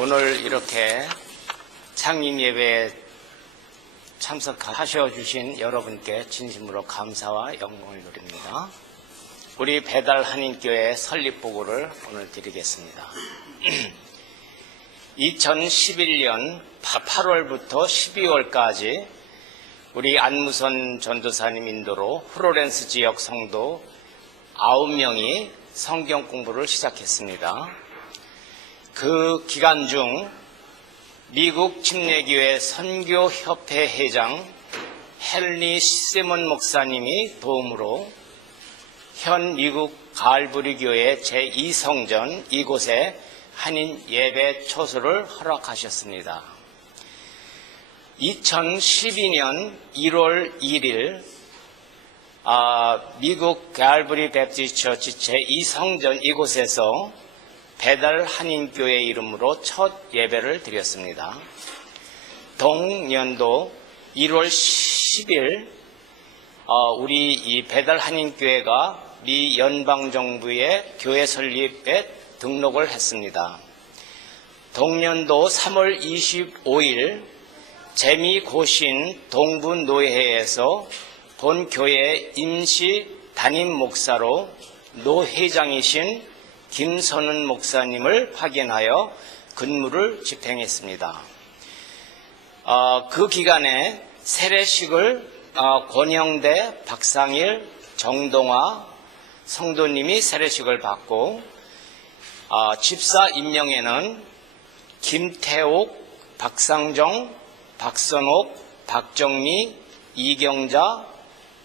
오늘 이렇게 창립 예배에 참석하셔 주신 여러분께 진심으로 감사와 영광을 드립니다. 우리 배달 한인교회 설립 보고를 오늘 드리겠습니다. 2011년 8월부터 12월까지 우리 안무선 전도사님 인도로 플로렌스 지역 성도 9명이 성경 공부를 시작했습니다. 그 기간 중 미국 침례교회 선교협회 회장 헨리 시몬 목사님이 도움으로 현 미국 갈보리 교회 제2성전 이곳에 한인 예배 초소를 허락하셨습니다. 2012년 1월 1일 미국 갈보리 베프티스트 처치 제2성전 이곳에서 배달 한인교회 이름으로 첫 예배를 드렸습니다. 동년도 1월 10일 우리 이 배달 한인교회가 미 연방정부의 교회 설립에 등록을 했습니다. 동년도 3월 25일 재미고신 동부노회에서 본교회 임시 담임 목사로 노회장이신 김선은 목사님을 파견하여 근무를 집행했습니다. 그 기간에 세례식을 권영대, 박상일, 정동화 성도님이 세례식을 받고 집사 임명에는 김태옥, 박상정, 박선옥, 박정미, 이경자,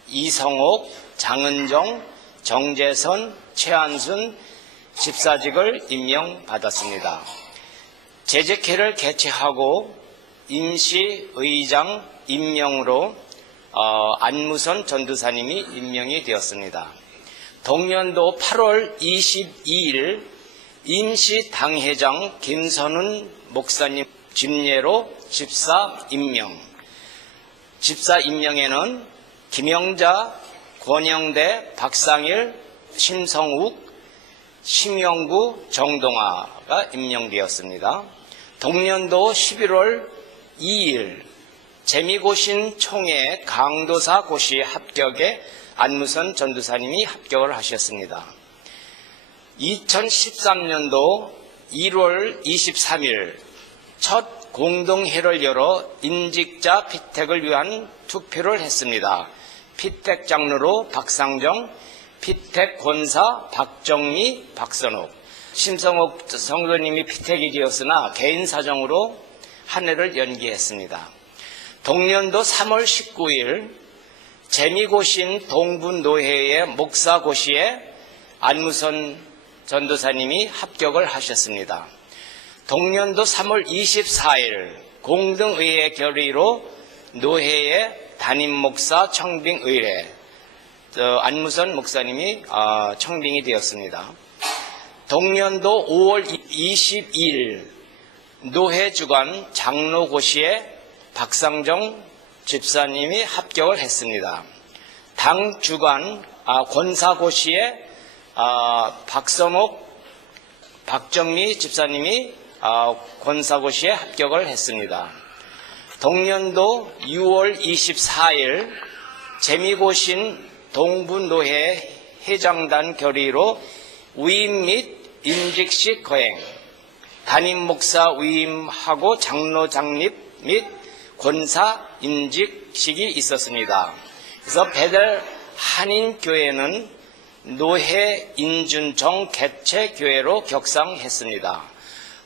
이성옥, 장은정, 정재선, 최한순 집사직을 임명받았습니다. 제재회를 개최하고 임시의장 임명으로 안무선 전도사님이 임명이 되었습니다. 동년도 8월 22일 임시당회장 김선은 목사님 집례로 집사 임명. 집사 임명에는 김영자, 권영대, 박상일, 심성욱, 심영구, 정동아가 임명되었습니다. 동년도 11월 2일 재미고신 총회 강도사 고시 합격에 안무선 전도사님이 합격을 하셨습니다. 2013년도 1월 23일 첫 공동회를 열어 임직자 피택을 위한 투표를 했습니다. 피택 장로로 박상정, 피택 권사 박정미, 박선옥, 심성옥 성도님이 피택이 되었으나 개인 사정으로 한 해를 연기했습니다. 동년도 3월 19일 재미고신 동부노회의 목사고시에 안무선 전도사님이 합격을 하셨습니다. 동년도 3월 24일 공동의회 결의로 노회의 담임목사 청빙의례 안무선 목사님이 청빙이 되었습니다. 동년도 5월 22일 노회 주관 장로고시에 박상정 집사님이 합격을 했습니다. 당 주관 권사고시에 박선옥, 박정미 집사님이 권사고시에 합격을 했습니다. 동년도 6월 24일 재미고신 동부노회 회장단 결의로 위임 및 임직식 거행, 담임 목사 위임하고 장로 장립 및 권사 임직식이 있었습니다. 그래서 배달 한인교회는 노회 인준정 개체교회로 격상했습니다.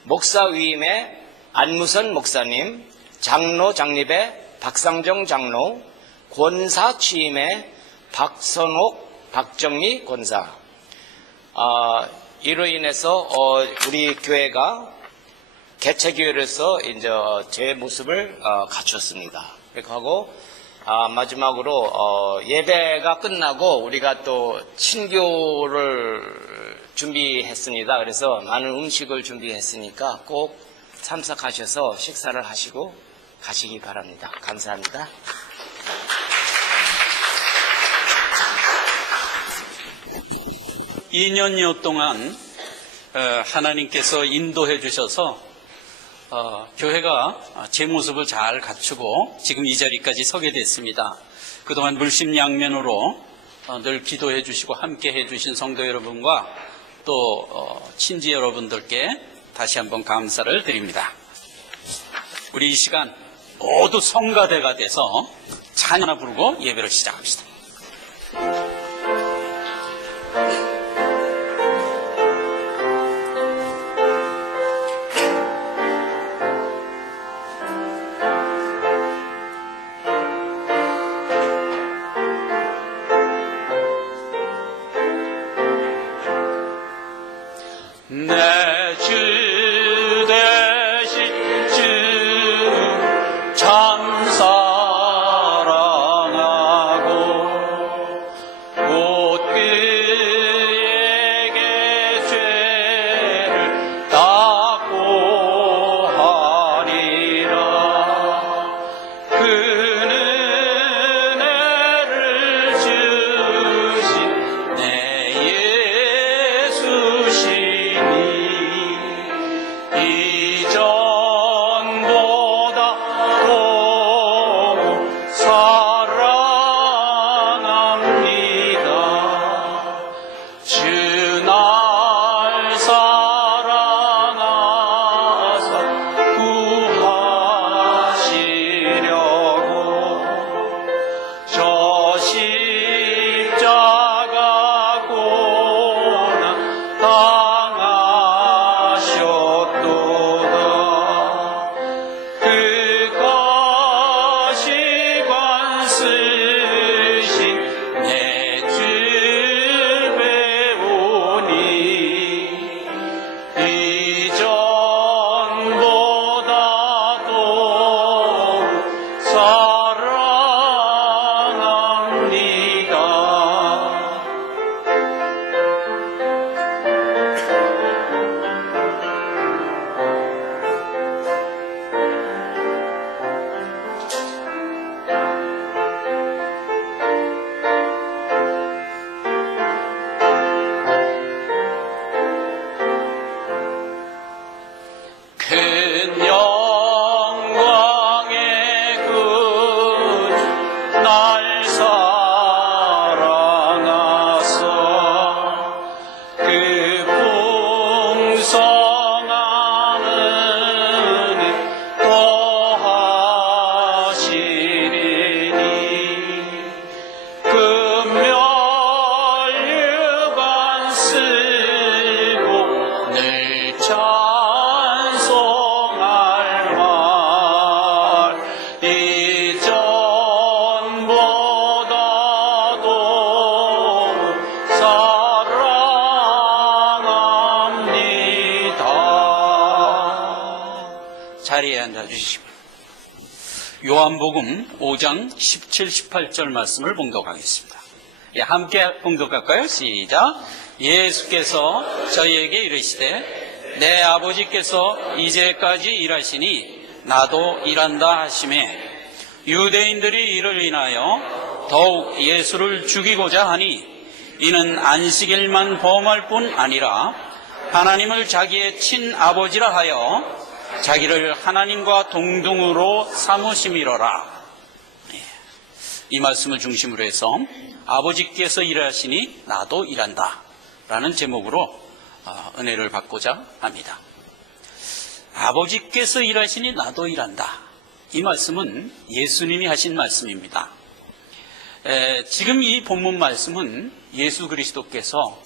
목사 위임에 안무선 목사님, 장로 장립에 박상정 장로, 권사 취임에 박선옥, 박정미 권사. 이로 인해서 우리 교회가 개체교회로서 이제 제 모습을 갖췄습니다. 그렇게 하고 마지막으로 예배가 끝나고 우리가 또 친교를 준비했습니다. 그래서 많은 음식을 준비했으니까 꼭 참석하셔서 식사를 하시고 가시기 바랍니다. 감사합니다. 2년여 동안 하나님께서 인도해 주셔서 교회가 제 모습을 잘 갖추고 지금 이 자리까지 서게 됐습니다. 그동안 물심양면으로 늘 기도해 주시고 함께 해 주신 성도 여러분과 또 친지 여러분들께 다시 한번 감사를 드립니다. 우리 이 시간 모두 성가대가 돼서 찬양 하나 부르고 예배를 시작합시다. 내 주 되신 주 참 사랑하고 곧 그에게 죄를 닦고 하리라. 그는 은혜를 주신 내 예수시니 이전보다 더 사랑합니다. 주 날 사랑하사 구하시려고 저 십자가 고난 당하셨도다. 그 가시관 쓰신 내 주 배우니 이전보다 더 사랑합니다. 큰 영광의 구주 날 사랑하사 그 풍성한 은혜 더하시리니 금멸류관 쓰고 늘 찬송할 말 이전보다도 사랑합니다. 자리에 앉아주시고 요한복음 5장 17, 18절 말씀을 봉독하겠습니다. 함께 봉독할까요? 시작. 예수께서 저희에게 이르시되 내 아버지께서 이제까지 일하시니 나도 일한다 하시매 유대인들이 이를 인하여 더욱 예수를 죽이고자 하니 이는 안식일만 범할 뿐 아니라 하나님을 자기의 친아버지라 하여 자기를 하나님과 동등으로 삼으심이로라. 이 말씀을 중심으로 해서 아버지께서 일하시니 나도 일한다 라는 제목으로 은혜를 받고자 합니다. 아버지께서 일하시니 나도 일한다. 이 말씀은 예수님이 하신 말씀입니다. 지금 이 본문 말씀은 예수 그리스도께서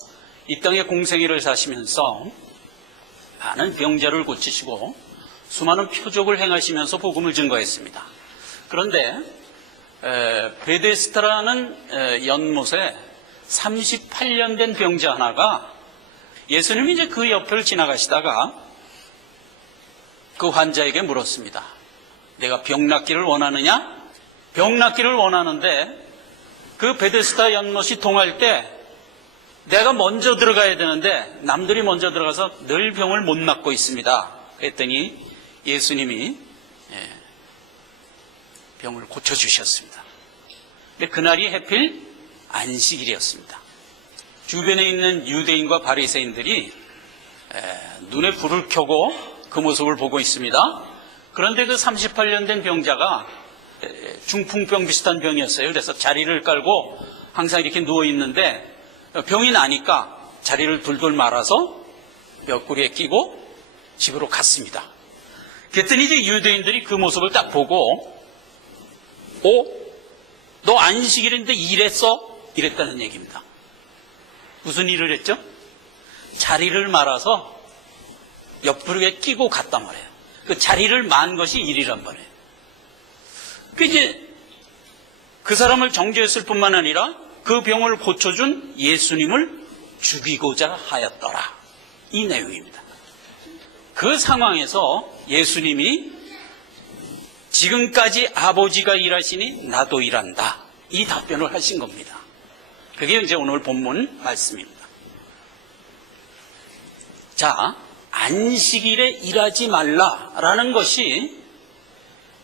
이 땅에 공생애를 사시면서 많은 병자를 고치시고 수많은 표적을 행하시면서 복음을 증거했습니다. 그런데 베데스다라는 연못에 38년 된 병자 하나가 예수님이 이제 그 옆을 지나가시다가 그 환자에게 물었습니다. 내가 병 낫기를 원하느냐? 병 낫기를 원하는데 그 베데스다 연못이 동할 때 내가 먼저 들어가야 되는데 남들이 먼저 들어가서 늘 병을 못 낫고 있습니다. 그랬더니 예수님이 병을 고쳐주셨습니다. 근데 그날이 하필 안식일이었습니다. 주변에 있는 유대인과 바리새인들이 눈에 불을 켜고 그 모습을 보고 있습니다. 그런데 그 38년 된 병자가 중풍병 비슷한 병이었어요. 그래서 자리를 깔고 항상 이렇게 누워 있는데 병이 나니까 자리를 둘둘 말아서 옆구리에 끼고 집으로 갔습니다. 그랬더니 이제 유대인들이 그 모습을 딱 보고 너 안식일인데 일했어? 이랬다는 얘기입니다. 무슨 일을 했죠? 자리를 말아서 옆구리에 끼고 갔단 말이에요. 그 자리를 만 것이 일이란 말이에요. 그 사람을 정죄했을 뿐만 아니라 그 병을 고쳐준 예수님을 죽이고자 하였더라. 이 내용입니다. 그 상황에서 예수님이 지금까지 아버지가 일하시니 나도 일한다. 이 답변을 하신 겁니다. 그게 이제 오늘 본문 말씀입니다. 자, 안식일에 일하지 말라라는 것이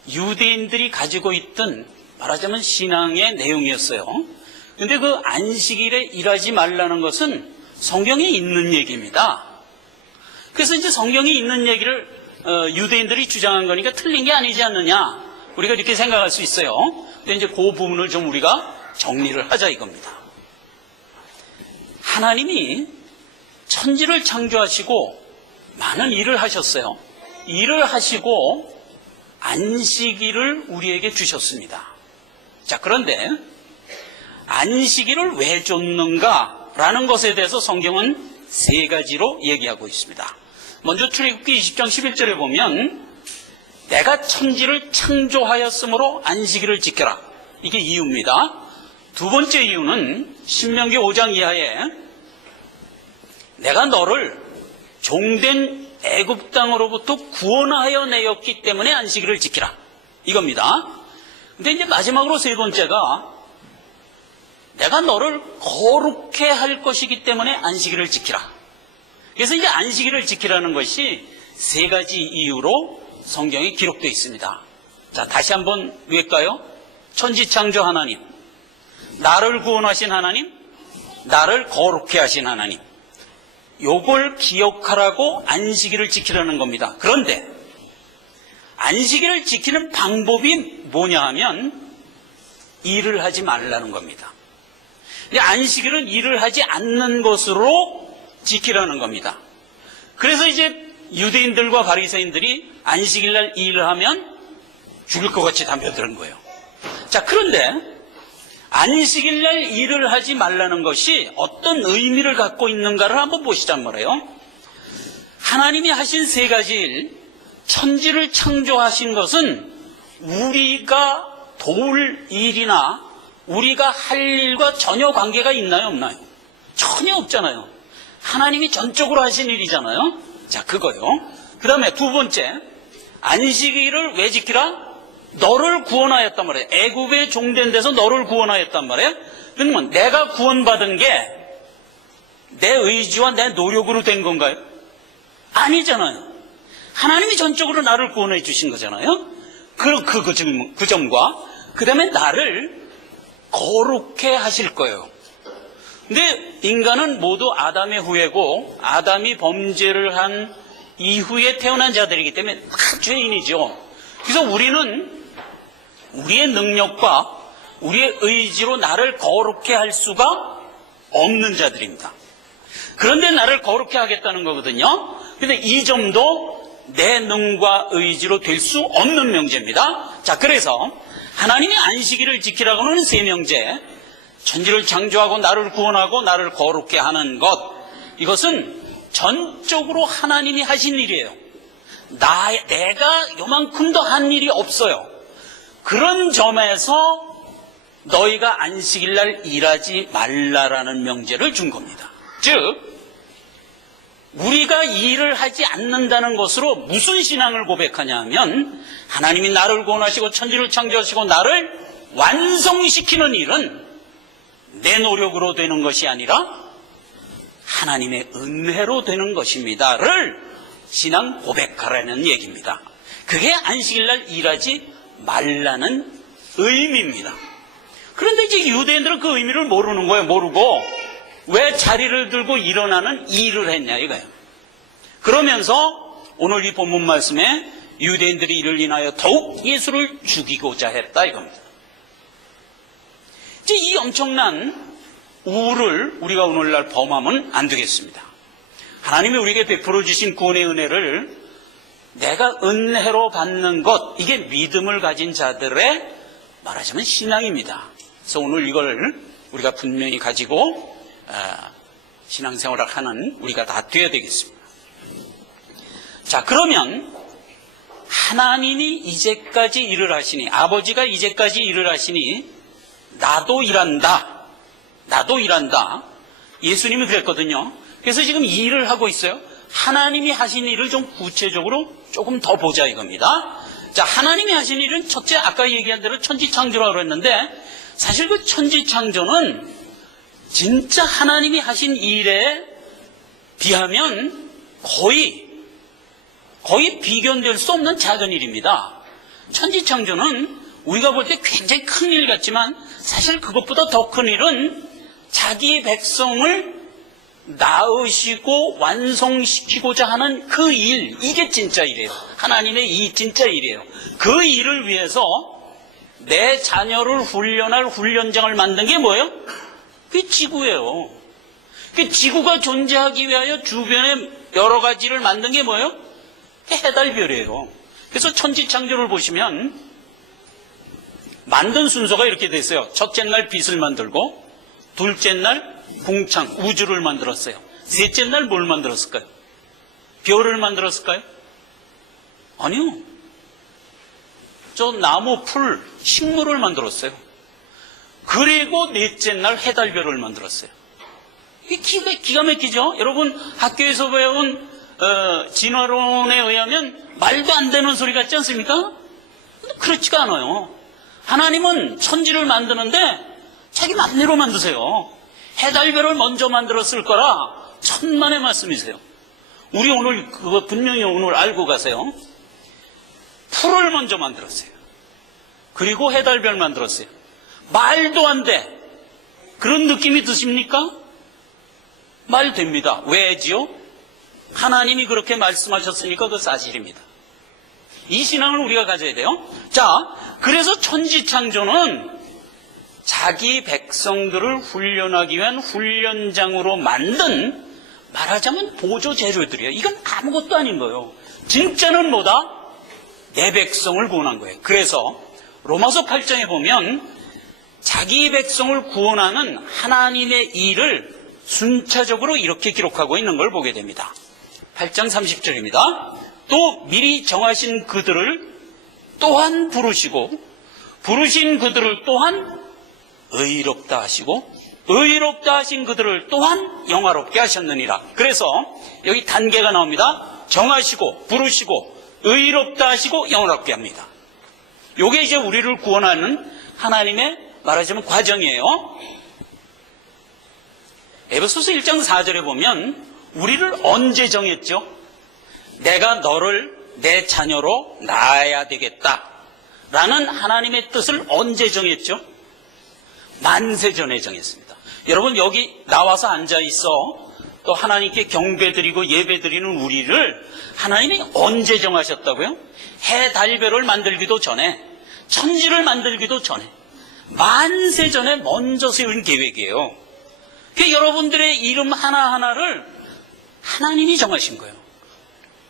유대인들이 가지고 있던 말하자면 신앙의 내용이었어요. 근데 그 안식일에 일하지 말라는 것은 성경에 있는 얘기입니다. 그래서 이제 성경에 있는 얘기를 유대인들이 주장한 거니까 틀린 게 아니지 않느냐, 우리가 이렇게 생각할 수 있어요. 근데 이제 그 부분을 좀 우리가 정리를 하자 이겁니다. 하나님이 천지를 창조하시고 많은 일을 하셨어요. 일을 하시고 안식일을 우리에게 주셨습니다. 자, 그런데 안식일을 왜 줬는가라는 것에 대해서 성경은 세 가지로 얘기하고 있습니다. 먼저 출애굽기 20장 11절에 보면 내가 천지를 창조하였으므로 안식일을 지켜라. 이게 이유입니다. 두 번째 이유는 신명기 5장 이하에 내가 너를 종된 애굽 땅으로부터 구원하여 내었기 때문에 안식일을 지키라. 이겁니다. 근데 이제 마지막으로 세 번째가 내가 너를 거룩해 할 것이기 때문에 안식일을 지키라. 그래서 이제 안식일을 지키라는 것이 세 가지 이유로 성경에 기록되어 있습니다. 자, 다시 한번 읽을까요? 천지창조 하나님, 나를 구원하신 하나님, 나를 거룩해 하신 하나님, 요걸 기억하라고 안식일을 지키라는 겁니다. 그런데 안식일을 지키는 방법이 뭐냐 하면 일을 하지 말라는 겁니다. 안식일은 일을 하지 않는 것으로 지키라는 겁니다. 그래서 이제 유대인들과 바리새인들이 안식일날 일을 하면 죽을 것 같이 담벼드는 거예요. 자, 그런데 안식일날 일을 하지 말라는 것이 어떤 의미를 갖고 있는가를 한번 보시잔 말이에요. 하나님이 하신 세 가지 일, 천지를 창조하신 것은 우리가 도울 일이나 우리가 할 일과 전혀 관계가 있나요, 없나요? 전혀 없잖아요. 하나님이 전적으로 하신 일이잖아요. 자, 그거요. 그 다음에 두 번째, 안식일을 왜 지키라? 너를 구원하였단 말이에요. 애굽에 종된 데서 너를 구원하였단 말이에요. 그러면 내가 구원받은 게 내 의지와 내 노력으로 된 건가요? 아니잖아요. 하나님이 전적으로 나를 구원해 주신 거잖아요. 그 점과 그 다음에 나를 거룩해 하실 거예요. 근데 인간은 모두 아담의 후예고 아담이 범죄를 한 이후에 태어난 자들이기 때문에 다 죄인이죠. 그래서 우리는 우리의 능력과 우리의 의지로 나를 거룩해 할 수가 없는 자들입니다. 그런데 나를 거룩해 하겠다는 거거든요. 근데 이 점도 내 능과 의지로 될 수 없는 명제입니다. 자, 그래서 하나님이 안식일을 지키라고 하는 세 명제, 천지를 창조하고 나를 구원하고 나를 거룩해 하는 것, 이것은 전적으로 하나님이 하신 일이에요. 내가 요만큼 더 한 일이 없어요. 그런 점에서 너희가 안식일날 일하지 말라라는 명제를 준 겁니다. 즉, 우리가 일을 하지 않는다는 것으로 무슨 신앙을 고백하냐 하면 하나님이 나를 구원하시고 천지를 창조하시고 나를 완성시키는 일은 내 노력으로 되는 것이 아니라 하나님의 은혜로 되는 것입니다를 신앙 고백하라는 얘기입니다. 그게 안식일날 일하지 말라는 의미입니다. 그런데 이제 유대인들은 그 의미를 모르는 거예요. 모르고 왜 자리를 들고 일어나는 일을 했냐 이거예요. 그러면서 오늘 이 본문 말씀에 유대인들이 이를 인하여 더욱 예수를 죽이고자 했다 이겁니다. 이제 이 엄청난 우를 우리가 오늘날 범하면 안 되겠습니다. 하나님이 우리에게 베풀어 주신 구원의 은혜를 내가 은혜로 받는 것, 이게 믿음을 가진 자들의 말하자면 신앙입니다. 그래서 오늘 이걸 우리가 분명히 가지고 신앙생활을 하는 우리가 다 되어야 되겠습니다. 자, 그러면 하나님이 이제까지 일을 하시니, 아버지가 이제까지 일을 하시니 나도 일한다. 나도 일한다. 예수님이 그랬거든요. 그래서 지금 이 일을 하고 있어요. 하나님이 하신 일을 좀 구체적으로 조금 더 보자 이겁니다. 자, 하나님이 하신 일은 첫째 아까 얘기한 대로 천지창조라고 그랬는데, 사실 그 천지창조는 진짜 하나님이 하신 일에 비하면 거의 비견될 수 없는 작은 일입니다. 천지창조는 우리가 볼 때 굉장히 큰 일 같지만 사실 그것보다 더 큰 일은 자기 백성을 낳으시고 완성시키고자 하는 그 일, 이게 진짜 일이에요. 하나님의 이 진짜 일이에요. 그 일을 위해서 내 자녀를 훈련할 훈련장을 만든 게 뭐예요? 그게 지구예요. 그 지구가 존재하기 위하여 주변에 여러 가지를 만든 게 뭐예요? 해달별이에요. 그래서 천지창조를 보시면 만든 순서가 이렇게 돼 있어요. 첫째 날 빛을 만들고, 둘째 날 궁창, 우주를 만들었어요. 셋째 날 뭘 만들었을까요? 별을 만들었을까요? 아니요. 저 나무, 풀, 식물을 만들었어요. 그리고 넷째 날 해달별을 만들었어요. 이게 기가 막히죠? 여러분 학교에서 배운 진화론에 의하면 말도 안 되는 소리 같지 않습니까? 그렇지가 않아요. 하나님은 천지를 만드는데 자기 맘대로 만드세요. 해달별을 먼저 만들었을 거라 천만의 말씀이세요. 우리 오늘 그거 분명히 오늘 알고 가세요. 풀을 먼저 만들었어요. 그리고 해달별 만들었어요. 말도 안 돼. 그런 느낌이 드십니까? 말 됩니다. 왜지요? 하나님이 그렇게 말씀하셨으니까 그 사실입니다. 이 신앙을 우리가 가져야 돼요. 자, 그래서 천지창조는 자기 백성들을 훈련하기 위한 훈련장으로 만든, 말하자면 보조 재료들이에요. 이건 아무것도 아닌 거예요. 진짜는 뭐다? 내 백성을 구원한 거예요. 그래서 로마서 8장에 보면 자기 백성을 구원하는 하나님의 일을 순차적으로 이렇게 기록하고 있는 걸 보게 됩니다. 8장 30절입니다. 또 미리 정하신 그들을 또한 부르시고, 부르신 그들을 또한 의롭다 하시고, 의롭다 하신 그들을 또한 영화롭게 하셨느니라. 그래서 여기 단계가 나옵니다. 정하시고, 부르시고, 의롭다 하시고, 영화롭게 합니다. 요게 이제 우리를 구원하는 하나님의 말하자면 과정이에요. 에베소서 1장 4절에 보면 우리를 언제 정했죠? 내가 너를 내 자녀로 낳아야 되겠다 라는 하나님의 뜻을 언제 정했죠? 만세 전에 정했습니다. 여러분 여기 나와서 앉아 있어 또 하나님께 경배드리고 예배드리는 우리를 하나님이 언제 정하셨다고요? 해 달별을 만들기도 전에, 천지를 만들기도 전에, 만세 전에 먼저 세운 계획이에요. 그러니까 여러분들의 이름 하나하나를 하나님이 정하신 거예요.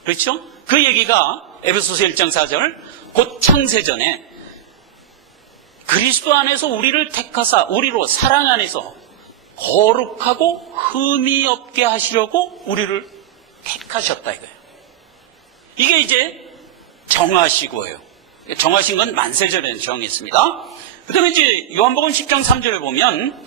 그렇죠? 그 얘기가 에베소서 1장 4절, 곧 창세전에 그리스도 안에서 우리를 택하사 우리로 사랑 안에서 거룩하고 흠이 없게 하시려고 우리를 택하셨다 이거예요. 이게 이제 정하시고예요. 정하신 건 만세전에 정했습니다. 그 다음에 이제 요한복음 10장 3절에 보면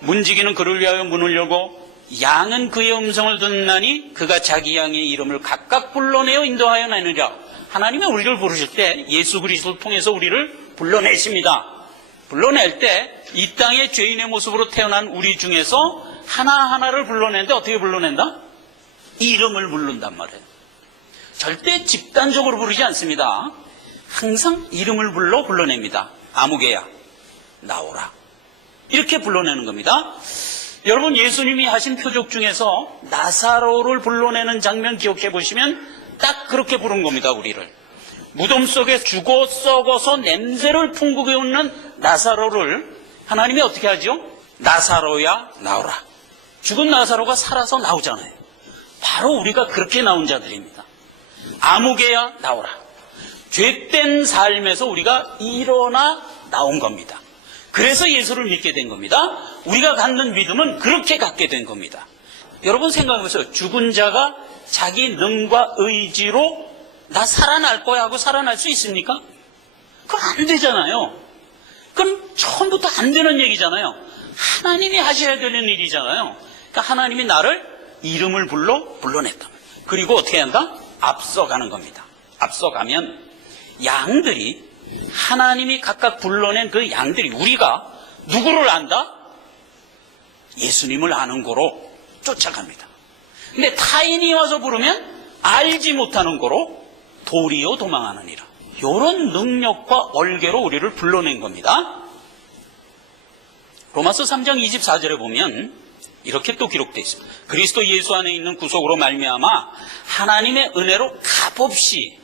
문지기는 그를 위하여 문을 열고 양은 그의 음성을 듣나니 그가 자기 양의 이름을 각각 불러내어 인도하여 내느라. 하나님이 우리를 부르실 때 예수 그리스도를 통해서 우리를 불러내십니다. 불러낼 때 이 땅에 죄인의 모습으로 태어난 우리 중에서 하나하나를 불러내는데 어떻게 불러낸다? 이름을 부른단 말이에요. 절대 집단적으로 부르지 않습니다. 항상 이름을 불러냅니다. 아무개야 나오라 이렇게 불러내는 겁니다. 여러분 예수님이 하신 표적 중에서 나사로를 불러내는 장면 기억해 보시면 딱 그렇게 부른 겁니다, 우리를. 무덤 속에 죽어 썩어서 냄새를 풍기고 있는 나사로를 하나님이 어떻게 하죠? 나사로야 나오라. 죽은 나사로가 살아서 나오잖아요. 바로 우리가 그렇게 나온 자들입니다. 아무개야 나오라. 죄된 삶에서 우리가 일어나 나온 겁니다. 그래서 예수를 믿게 된 겁니다. 우리가 갖는 믿음은 그렇게 갖게 된 겁니다. 여러분 생각해보세요. 죽은 자가 자기 능과 의지로 나 살아날 거야 하고 살아날 수 있습니까? 그건 안 되잖아요. 그건 처음부터 안 되는 얘기잖아요. 하나님이 하셔야 되는 일이잖아요. 그러니까 하나님이 나를 이름을 불러냈다. 그리고 어떻게 한다? 앞서가는 겁니다. 앞서가면 양들이, 하나님이 각각 불러낸 그 양들이, 우리가 누구를 안다? 예수님을 아는 거로 쫓아갑니다. 근데 타인이 와서 부르면 알지 못하는 거로 도리어 도망하느니라. 이런 능력과 얼개로 우리를 불러낸 겁니다. 로마서 3장 24절에 보면 이렇게 또 기록되어 있습니다. 그리스도 예수 안에 있는 구속으로 말미암아 하나님의 은혜로 값없이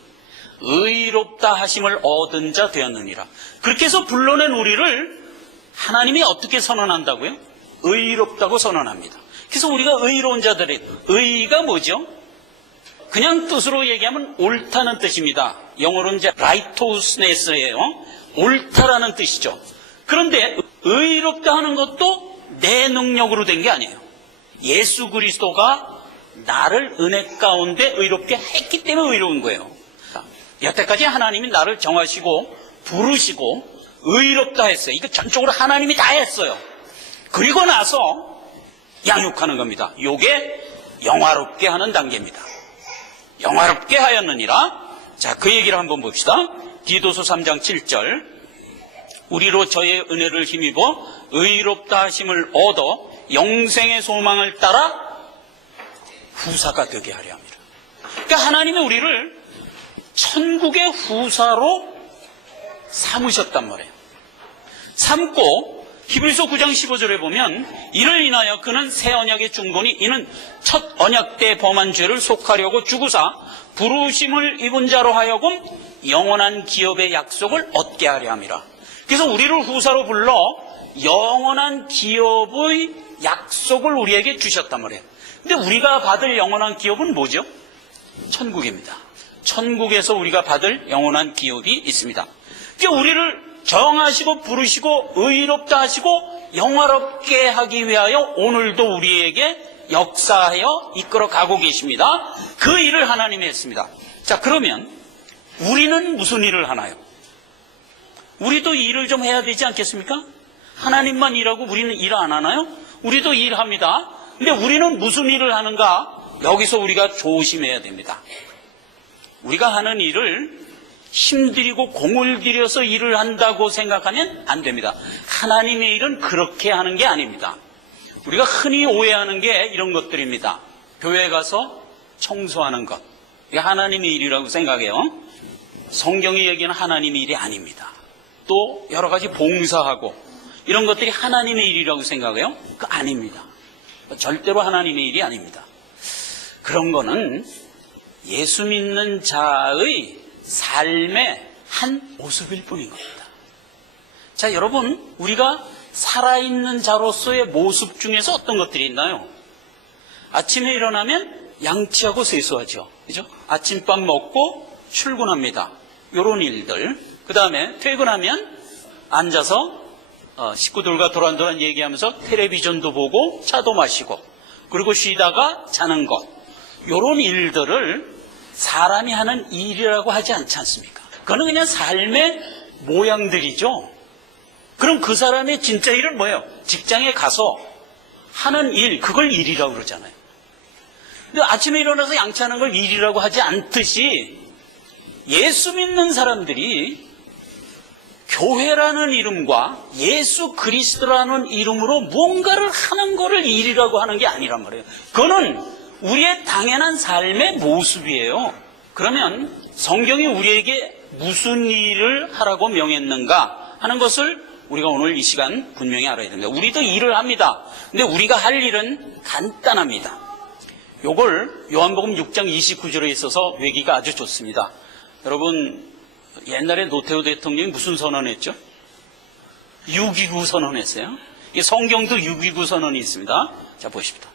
의롭다 하심을 얻은 자 되었느니라. 그렇게 해서 불러낸 우리를 하나님이 어떻게 선언한다고요? 의롭다고 선언합니다. 그래서 우리가 의로운 자들이, 의가 뭐죠? 그냥 뜻으로 얘기하면 옳다는 뜻입니다. 영어로는 이제 righteousness예요. 옳다라는 뜻이죠. 그런데 의롭다 하는 것도 내 능력으로 된 게 아니에요. 예수 그리스도가 나를 은혜 가운데 의롭게 했기 때문에 의로운 거예요. 여태까지 하나님이 나를 정하시고 부르시고 의롭다 했어요. 이거 전적으로 하나님이 다 했어요. 그리고 나서 양육하는 겁니다. 요게 영화롭게 하는 단계입니다. 영화롭게 하였느니라. 자, 그 얘기를 한번 봅시다. 디도서 3장 7절. 우리로 저의 은혜를 힘입어 의롭다 하심을 얻어 영생의 소망을 따라 후사가 되게 하려 합니다. 그러니까 하나님이 우리를 천국의 후사로 삼으셨단 말이에요. 삼고 히브리서 9장 15절에 보면 이를 인하여 그는 새 언약의 중보니 이는 첫 언약 때 범한 죄를 속하려고 죽으사 부르심을 입은 자로 하여금 영원한 기업의 약속을 얻게 하려 함이라. 그래서 우리를 후사로 불러 영원한 기업의 약속을 우리에게 주셨단 말이에요. 근데 우리가 받을 영원한 기업은 뭐죠? 천국입니다. 천국에서 우리가 받을 영원한 기업이 있습니다. 그러니까 우리를 정하시고 부르시고 의롭다 하시고 영화롭게 하기 위하여 오늘도 우리에게 역사하여 이끌어 가고 계십니다. 그 일을 하나님이 했습니다. 자, 그러면 우리는 무슨 일을 하나요? 우리도 일을 좀 해야 되지 않겠습니까? 하나님만 일하고 우리는 일 안 하나요? 우리도 일합니다. 근데 우리는 무슨 일을 하는가? 여기서 우리가 조심해야 됩니다. 우리가 하는 일을 힘들이고 공을 들여서 일을 한다고 생각하면 안 됩니다. 하나님의 일은 그렇게 하는 게 아닙니다. 우리가 흔히 오해하는 게 이런 것들입니다. 교회 가서 청소하는 것, 이게 하나님의 일이라고 생각해요. 성경이 얘기하는 하나님의 일이 아닙니다. 또 여러 가지 봉사하고 이런 것들이 하나님의 일이라고 생각해요. 그거 아닙니다. 절대로 하나님의 일이 아닙니다. 그런 거는 예수 믿는 자의 삶의 한 모습일 뿐인 겁니다. 자, 여러분, 우리가 살아있는 자로서의 모습 중에서 어떤 것들이 있나요? 아침에 일어나면 양치하고 세수하죠. 그죠? 아침밥 먹고 출근합니다. 이런 일들. 그 다음에 퇴근하면 앉아서 식구들과 도란도란 얘기하면서 텔레비전도 보고 차도 마시고 그리고 쉬다가 자는 것. 이런 일들을 사람이 하는 일이라고 하지 않지 않습니까? 그거는 그냥 삶의 모양들이죠. 그럼 그 사람의 진짜 일은 뭐예요? 직장에 가서 하는 일, 그걸 일이라고 그러잖아요. 근데 아침에 일어나서 양치하는 걸 일이라고 하지 않듯이 예수 믿는 사람들이 교회라는 이름과 예수 그리스도라는 이름으로 뭔가를 하는 거를 일이라고 하는 게 아니란 말이에요. 그거는 우리의 당연한 삶의 모습이에요. 그러면 성경이 우리에게 무슨 일을 하라고 명했는가 하는 것을 우리가 오늘 이 시간 분명히 알아야 됩니다. 우리도 일을 합니다. 근데 우리가 할 일은 간단합니다. 요걸 요한복음 6장 29절에 있어서 외기가 아주 좋습니다. 여러분, 옛날에 노태우 대통령이 무슨 선언했죠? 6.29 선언했어요. 이 성경도 6.29 선언이 있습니다. 자, 보십시다.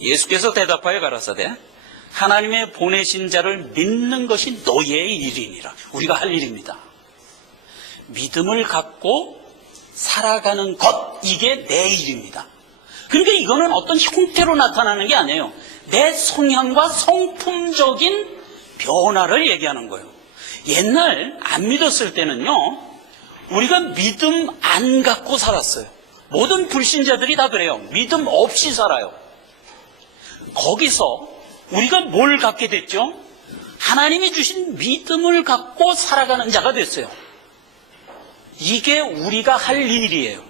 예수께서 대답하여 가라사대 하나님의 보내신 자를 믿는 것이 너희의 일이니라. 우리가 할 일입니다. 믿음을 갖고 살아가는 것, 이게 내 일입니다. 그러니까 이거는 어떤 형태로 나타나는 게 아니에요. 내 성향과 성품적인 변화를 얘기하는 거예요. 옛날 안 믿었을 때는요, 우리가 믿음 안 갖고 살았어요. 모든 불신자들이 다 그래요. 믿음 없이 살아요. 거기서 우리가 뭘 갖게 됐죠? 하나님이 주신 믿음을 갖고 살아가는 자가 됐어요. 이게 우리가 할 일이에요.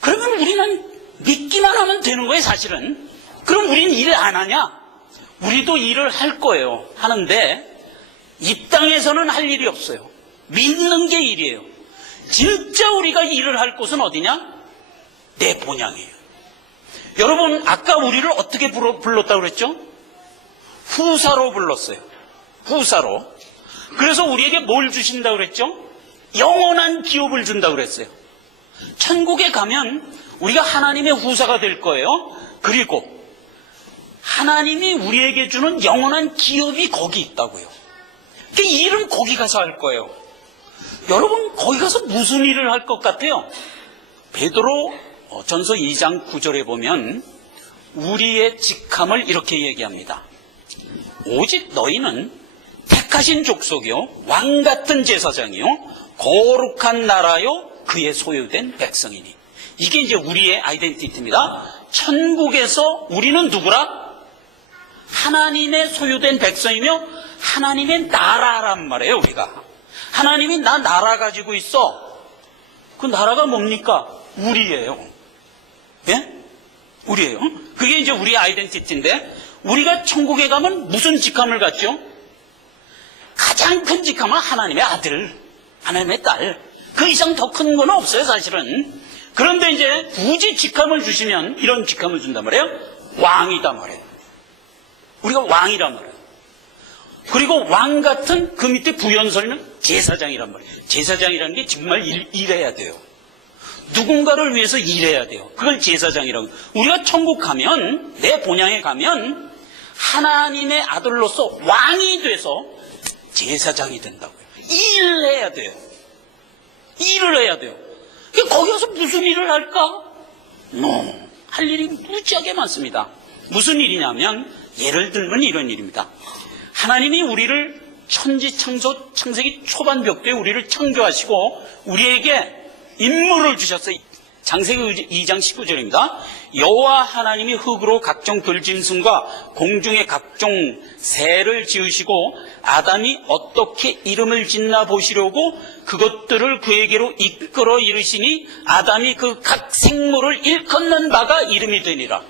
그러면 우리는 믿기만 하면 되는 거예요, 사실은. 그럼 우리는 일을 안 하냐? 우리도 일을 할 거예요. 하는데 이 땅에서는 할 일이 없어요. 믿는 게 일이에요. 진짜 우리가 일을 할 곳은 어디냐? 내 본향이에요. 여러분, 아까 우리를 어떻게 불렀다고 그랬죠? 후사로 불렀어요. 후사로. 그래서 우리에게 뭘 주신다고 그랬죠? 영원한 기업을 준다고 그랬어요. 천국에 가면 우리가 하나님의 후사가 될 거예요. 그리고 하나님이 우리에게 주는 영원한 기업이 거기 있다고요. 그 일은 거기 가서 할 거예요. 여러분, 거기 가서 무슨 일을 할 것 같아요? 베드로 전서 2장 9절에 보면 우리의 직함을 이렇게 얘기합니다. 오직 너희는 택하신 족속이요, 왕같은 제사장이요, 거룩한 나라요, 그의 소유된 백성이니. 이게 이제 우리의 아이덴티티입니다. 천국에서 우리는 누구라? 하나님의 소유된 백성이며 하나님의 나라란 말이에요. 우리가 하나님이 나 나라 가지고 있어. 그 나라가 뭡니까? 우리예요. 예? 우리예요. 그게 이제 우리의 아이덴티티인데, 우리가 천국에 가면 무슨 직함을 갖죠? 가장 큰 직함은 하나님의 아들, 하나님의 딸. 그 이상 더 큰 건 없어요, 사실은. 그런데 이제 굳이 직함을 주시면 이런 직함을 준단 말이에요. 왕이다 말이에요. 우리가 왕이란 말이에요. 그리고 왕 같은 그 밑에 부연설이는 제사장이란 말이에요. 제사장이라는 게 정말 일해야 돼요. 누군가를 위해서 일해야 돼요. 그걸 제사장이라고. 우리가 천국 가면, 내 본향에 가면 하나님의 아들로서 왕이 돼서 제사장이 된다고요. 일을 해야 돼요. 일을 해야 돼요. 거기 가서 무슨 일을 할까? 할 일이 무지하게 많습니다. 무슨 일이냐면, 예를 들면 이런 일입니다. 하나님이 우리를 천지창조, 창세기 초반벽도에 우리를 창조하시고 우리에게 임무를 주셨어요. 창세기 2장 19절입니다. 여호와 하나님이 흙으로 각종 들짐승과 공중의 각종 새를 지으시고 아담이 어떻게 이름을 짓나 보시려고 그것들을 그에게로 이끌어 이르시니 아담이 그 각 생물을 일컫는 바가 이름이 되니라.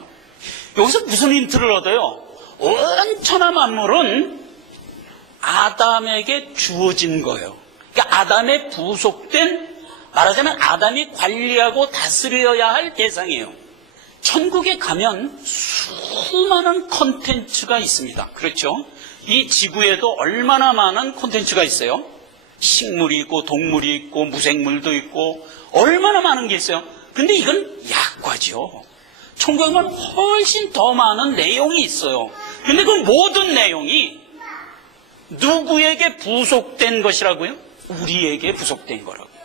여기서 무슨 힌트를 얻어요? 온 천하 만물은 아담에게 주어진 거예요. 그러니까 아담에 부속된, 말하자면 아담이 관리하고 다스려야 할 대상이에요. 천국에 가면 수많은 콘텐츠가 있습니다. 그렇죠? 이 지구에도 얼마나 많은 콘텐츠가 있어요? 식물이 있고 동물이 있고 무생물도 있고 얼마나 많은 게 있어요. 근데 이건 약과죠. 천국에 가면 훨씬 더 많은 내용이 있어요. 근데 그 모든 내용이 누구에게 부속된 것이라고요? 우리에게 부속된 거라고요.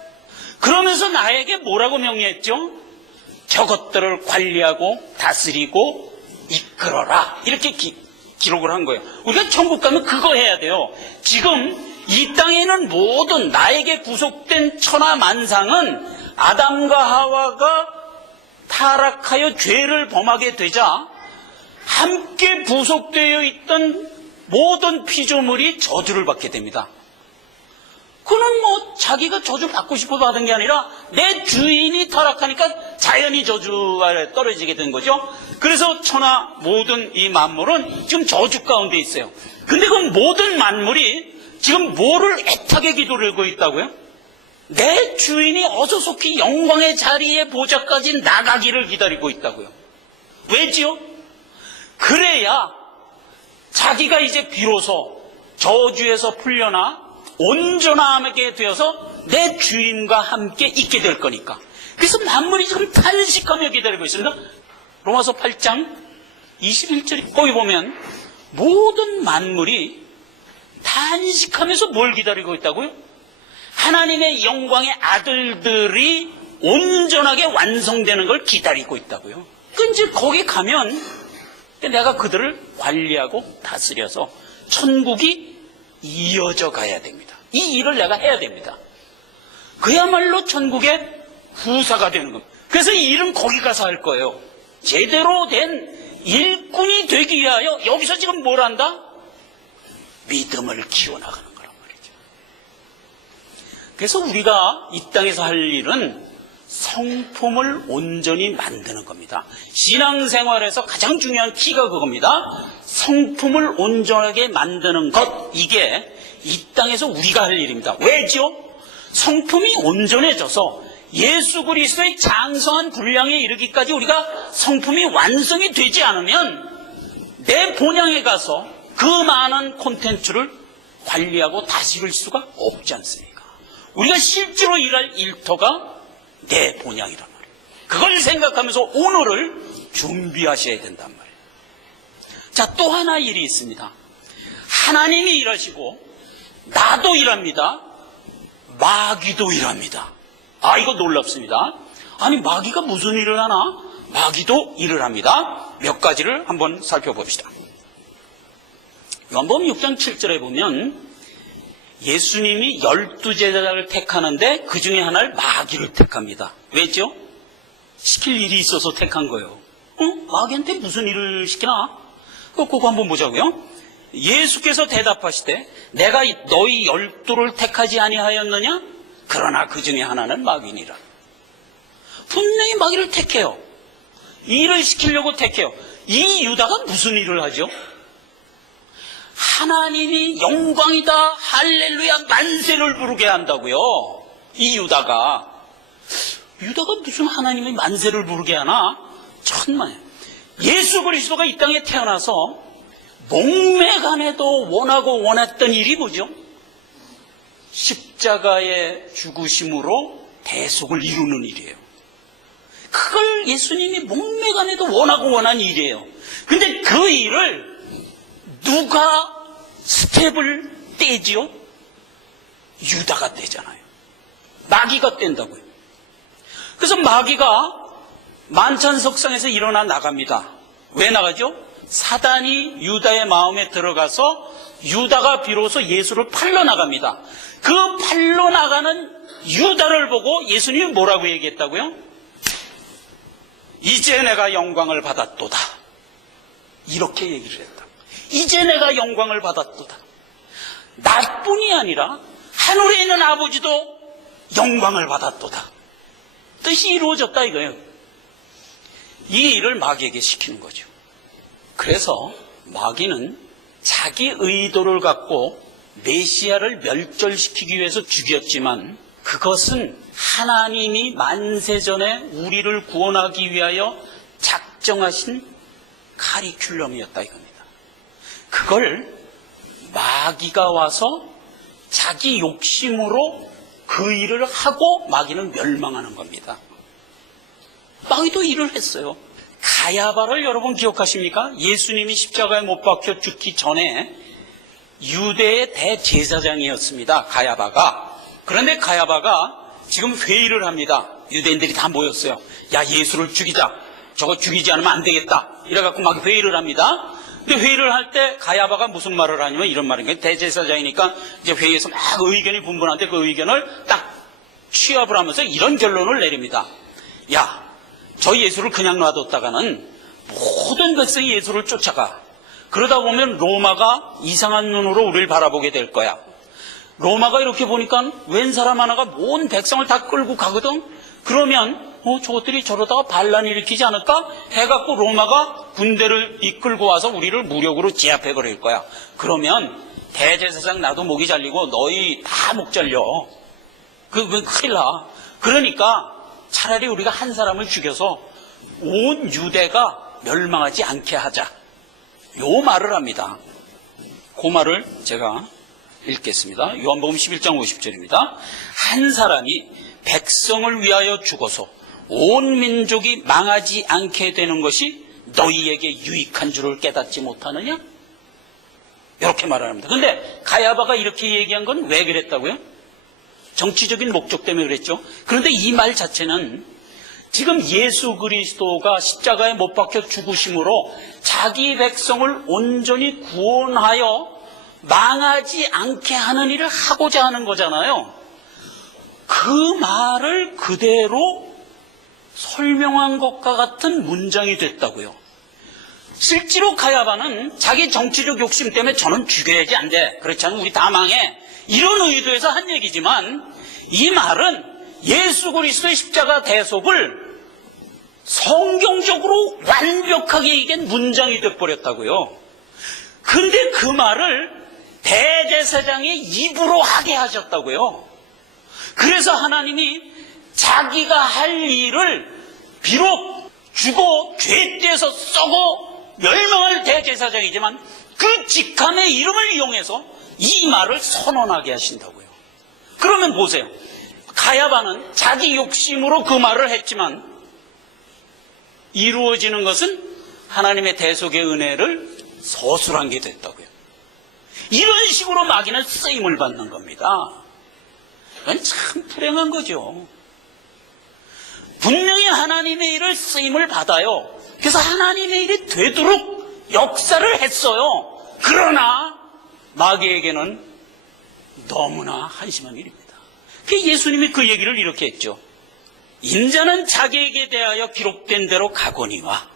그러면서 나에게 뭐라고 명령했죠? 저것들을 관리하고 다스리고 이끌어라. 이렇게 기록을 한 거예요. 우리가 천국 가면 그거 해야 돼요. 지금 이 땅에는 모든 나에게 부속된 천하 만상은 아담과 하와가 타락하여 죄를 범하게 되자 함께 부속되어 있던 모든 피조물이 저주를 받게 됩니다. 그는 뭐 자기가 저주 받고 싶어 받은 게 아니라 내 주인이 타락하니까 자연히 저주 아래 떨어지게 된 거죠. 그래서 천하 모든 이 만물은 지금 저주 가운데 있어요. 근데 그 모든 만물이 지금 뭐를 애타게 기도를 하고 있다고요? 내 주인이 어서 속히 영광의 자리에 보좌까지 나가기를 기다리고 있다고요. 왜지요? 그래야 자기가 이제 비로소 저주에서 풀려나 온전하게 되어서 내 주인과 함께 있게 될 거니까. 그래서 만물이 지금 탄식하며 기다리고 있습니다. 로마서 8장 21절에 거기 보면 모든 만물이 탄식하면서 뭘 기다리고 있다고요? 하나님의 영광의 아들들이 온전하게 완성되는 걸 기다리고 있다고요. 이제 거기 가면 내가 그들을 관리하고 다스려서 천국이 이어져 가야 됩니다. 이 일을 내가 해야 됩니다. 그야말로 천국의 후사가 되는 겁니다. 그래서 이 일은 거기 가서 할 거예요. 제대로 된 일꾼이 되기 위하여 여기서 지금 뭘 한다? 믿음을 키워나가는 거란 말이죠. 그래서 우리가 이 땅에서 할 일은 성품을 온전히 만드는 겁니다. 신앙생활에서 가장 중요한 키가 그겁니다. 성품을 온전하게 만드는 것, 이게 이 땅에서 우리가 할 일입니다. 왜죠? 성품이 온전해져서 예수 그리스도의 장성한 분량에 이르기까지 우리가 성품이 완성이 되지 않으면 내 본향에 가서 그 많은 콘텐츠를 관리하고 다스릴 수가 없지 않습니까? 우리가 실제로 일할 일터가 내 본향이란 말이에요. 그걸 생각하면서 오늘을 준비하셔야 된단 말이에요. 자, 또 하나 일이 있습니다. 하나님이 일하시고 나도 일합니다. 마귀도 일합니다. 아, 이거 놀랍습니다. 아니, 마귀가 무슨 일을 하나? 마귀도 일을 합니다. 몇 가지를 한번 살펴봅시다. 요한복음 6장 7절에 보면 예수님이 12제자를 택하는데 그 중에 하나를 마귀를 택합니다. 왜죠? 시킬 일이 있어서 택한 거예요. 마귀한테 무슨 일을 시키나? 그거 한번 보자고요. 예수께서 대답하시되 내가 너희 12를 택하지 아니하였느냐? 그러나 그 중에 하나는 마귀니라. 분명히 마귀를 택해요. 일을 시키려고 택해요. 이 유다가 무슨 일을 하죠? 하나님이 영광이다, 할렐루야, 만세를 부르게 한다고요. 이 유다가 무슨 하나님의 만세를 부르게 하나? 천만에. 예수 그리스도가 이 땅에 태어나서 목매간에도 원하고 원했던 일이 뭐죠? 십자가의 죽으심으로 대속을 이루는 일이에요. 그걸 예수님이 목매간에도 원하고 원한 일이에요. 근데 그 일을 누가 스텝을 떼지요? 유다가 떼잖아요. 마귀가 뗀다고요. 그래서 마귀가 만찬석상에서 일어나 나갑니다. 왜 나가죠? 사단이 유다의 마음에 들어가서 유다가 비로소 예수를 팔러 나갑니다. 그 팔러 나가는 유다를 보고 예수님이 뭐라고 얘기했다고요? 이제 내가 영광을 받았도다. 이렇게 얘기를 했다. 이제 내가 영광을 받았도다. 나뿐이 아니라 하늘에 있는 아버지도 영광을 받았도다. 뜻이 이루어졌다 이거예요. 이 일을 마귀에게 시키는 거죠. 그래서 마귀는 자기 의도를 갖고 메시아를 멸절시키기 위해서 죽였지만 그것은 하나님이 만세전에 우리를 구원하기 위하여 작정하신 카리큘럼이었다 이겁니다. 그걸 마귀가 와서 자기 욕심으로 그 일을 하고 마귀는 멸망하는 겁니다. 마귀도 일을 했어요. 가야바를 여러분 기억하십니까? 예수님이 십자가에 못 박혀 죽기 전에 유대의 대제사장이었습니다. 가야바가. 그런데 가야바가 지금 회의를 합니다. 유대인들이 다 모였어요. 야, 예수를 죽이자. 저거 죽이지 않으면 안 되겠다. 이래갖고 막 회의를 합니다. 근데 회의를 할 때 가야바가 무슨 말을 하냐면 이런 말인 거예요. 대제사장이니까 이제 회의에서 막 의견이 분분한데 그 의견을 딱 취합을 하면서 이런 결론을 내립니다. 야, 저 예수를 그냥 놔뒀다가는 모든 백성이 예수를 쫓아가. 그러다 보면 로마가 이상한 눈으로 우리를 바라보게 될 거야. 로마가 이렇게 보니까 웬 사람 하나가 온 백성을 다 끌고 가거든. 그러면 저것들이 저러다가 반란 일으키지 않을까 해갖고 로마가 군대를 이끌고 와서 우리를 무력으로 제압해 버릴 거야. 그러면 대제사장 나도 목이 잘리고 너희 다 목 잘려. 그건 큰일 나. 그러니까 차라리 우리가 한 사람을 죽여서 온 유대가 멸망하지 않게 하자. 요 말을 합니다. 그 말을 제가 읽겠습니다. 요한복음 11장 50절입니다. 한 사람이 백성을 위하여 죽어서 온 민족이 망하지 않게 되는 것이 너희에게 유익한 줄을 깨닫지 못하느냐? 이렇게 말합니다. 근데 가야바가 이렇게 얘기한 건 왜 그랬다고요? 정치적인 목적 때문에 그랬죠. 그런데 이 말 자체는 지금 예수 그리스도가 십자가에 못 박혀 죽으심으로 자기 백성을 온전히 구원하여 망하지 않게 하는 일을 하고자 하는 거잖아요. 그 말을 그대로 설명한 것과 같은 문장이 됐다고요. 실제로 가야바는 자기 정치적 욕심 때문에 저는 죽여야지 안 돼, 그렇지 않으면 우리 다 망해, 이런 의도에서 한 얘기지만 이 말은 예수 그리스도의 십자가 대속을 성경적으로 완벽하게 얘기한 문장이 돼버렸다고요. 근데 그 말을 대제사장의 입으로 하게 하셨다고요. 그래서 하나님이 자기가 할 일을 비록 죽어 죄돼서 썩어 멸망할 대제사장이지만 그 직함의 이름을 이용해서 이 말을 선언하게 하신다고요. 그러면 보세요. 가야바는 자기 욕심으로 그 말을 했지만 이루어지는 것은 하나님의 대속의 은혜를 서술한 게 됐다고요. 이런 식으로 마귀는 쓰임을 받는 겁니다. 이건 참 불행한 거죠. 분명히 하나님의 일을 쓰임을 받아요. 그래서 하나님의 일이 되도록 역사를 했어요. 그러나 마귀에게는 너무나 한심한 일입니다. 예수님이 그 얘기를 이렇게 했죠. 인자는 자기에게 대하여 기록된 대로 가거니와